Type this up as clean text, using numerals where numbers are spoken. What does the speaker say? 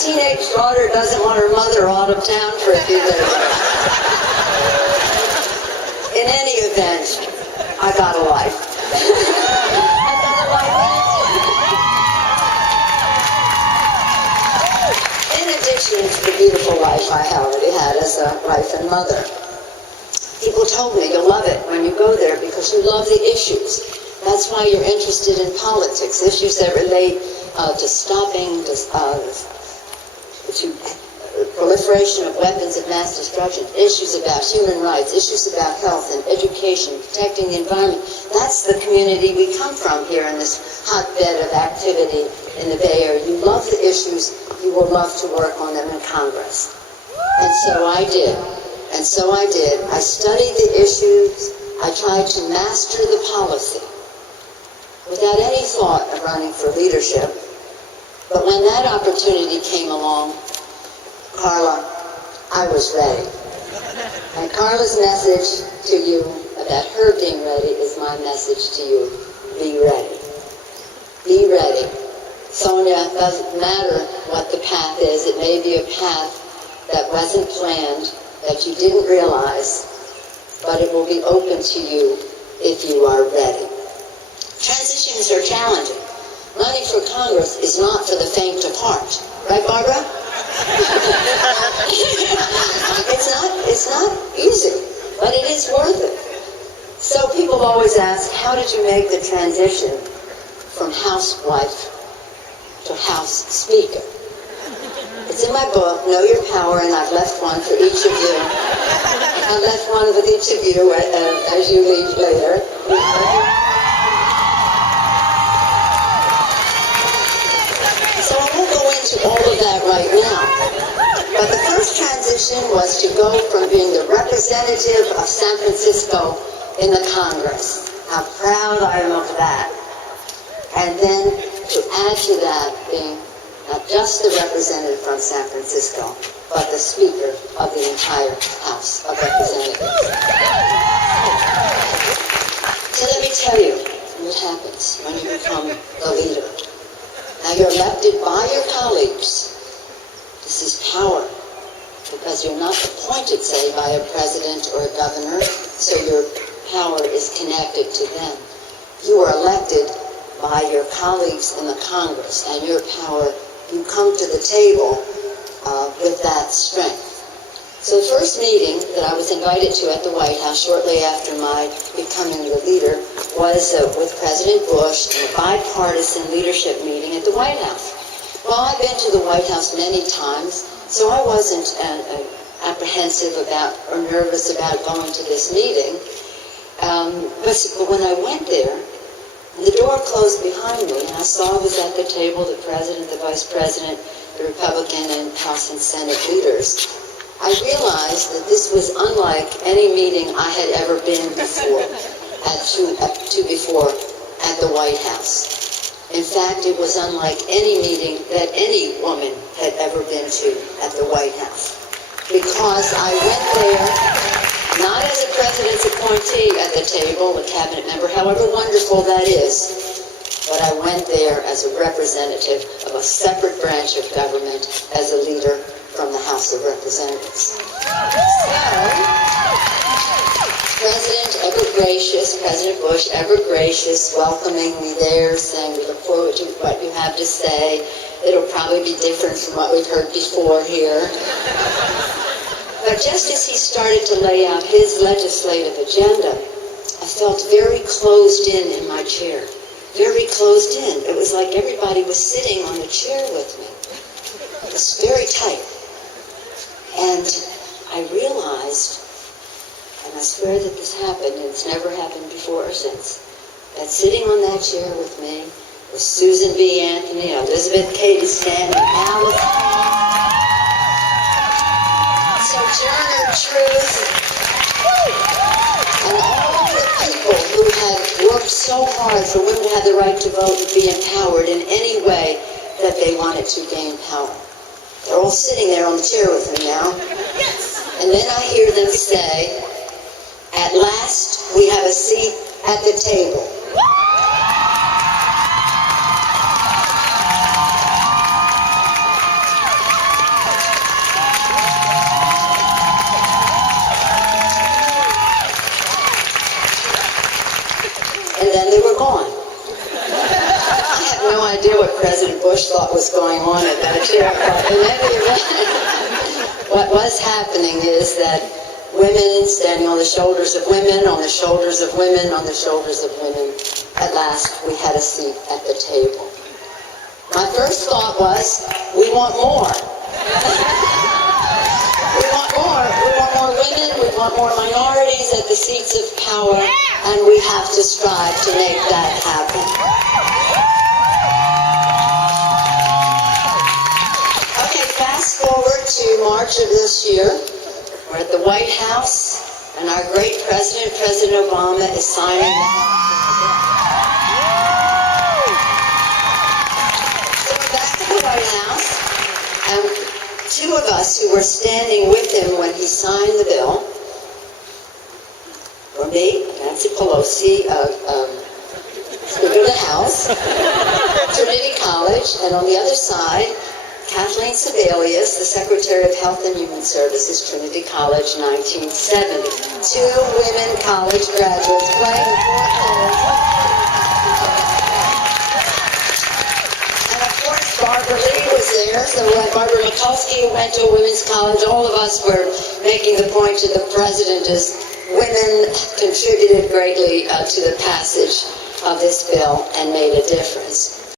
teenage daughter doesn't want her mother out of town for a few days. In any event, I got a life. I got a life. In addition to the beautiful life I already had as a wife and mother, people told me you'll love it when you go there because you love the issues. That's why you're interested in politics, issues that relate to stopping to proliferation of weapons of mass destruction, issues about human rights, issues about health and education, protecting the environment. That's the community we come from here in this hotbed of activity in the Bay Area. You love the issues, you will love to work on them in Congress. And so I did. And so I did. I studied the issues. I tried to master the policy without any thought of running for leadership. But when that opportunity came along, Carla, I was ready. And Carla's message to you about her being ready is my message to you. Be ready. Be ready. Sonia, it doesn't matter what the path is. It may be a path that wasn't planned, that you didn't realize, but it will be open to you if you are ready. Transitions are challenging. Running for Congress is not for the faint of heart. Right, Barbara? It's not easy, but it is worth it. So people always ask, how did you make the transition from housewife to House Speaker? It's in my book, Know Your Power, and I've left one for each of you. I left one with each of you as you leave later. So I won't go into all of that right now. But the first transition was to go from being the representative of San Francisco in the Congress. How proud I am of that. And then to add to that, being not just the representative from San Francisco, but the Speaker of the entire House of Representatives. So let me tell you what happens when you become the leader. Now you're elected by your colleagues. This is power, because you're not appointed, say, by a president or a governor, so your power is connected to them. You are elected by your colleagues in the Congress, and your power, you come to the table with that strength. So the first meeting that I was invited to at the White House shortly after my becoming the leader was with President Bush in a bipartisan leadership meeting at the White House. Well, I've been to the White House many times, so I wasn't apprehensive about or nervous about going to this meeting. But when I went there, the door closed behind me, and I saw who was at the table, the president, the vice president, the Republican and House and Senate leaders. I realized that this was unlike any meeting I had ever been before at the White House. In fact, it was unlike any meeting that any woman had ever been to at the White House. Because I went there not as a president's appointee at the table, a cabinet member, however wonderful that is, but I went there as a representative of a separate branch of government, as a leader from the House of Representatives. So, President Bush, ever gracious, welcoming me there, saying, we look forward to what you have to say. It'll probably be different from what we've heard before here. But just as he started to lay out his legislative agenda, I felt very closed in my chair. Very closed in. It was like everybody was sitting on the chair with me. It was very tight. And I realized, and I swear that this happened, and it's never happened before or since, that sitting on that chair with me was Susan B. Anthony, Elizabeth Cady Stanton, Alice, Sojourner Truth, and all of the people who had worked so hard for women to have the right to vote and be empowered in any way that they wanted to gain power. They're all sitting there on the chair with me now. And then I hear them say, at last we have a seat at the table. gone. I have no idea what President Bush thought was going on at that chair, but in any event, what was happening is that women standing on the shoulders of women, on the shoulders of women, on the shoulders of women, at last we had a seat at the table. My first thought was, we want more. We want more. We want more women, we want more minorities at the seats of power, and we have to strive to make that happen. Okay, fast forward to March of this year. We're at the White House, and our great president, President Obama, is signing the So we're back at the White House, and two of us who were standing with him when he signed the bill were me, Nancy Pelosi, Speaker of the House, Trinity College, and on the other side, Kathleen Sebelius, the Secretary of Health and Human Services, Trinity College, 1970. Two women college graduates playing important roles. And of course, Barbara Lee was there, so Barbara Mikulski went to a women's college. All of us were making the point to the president as women contributed greatly to the passage of this bill and made a difference.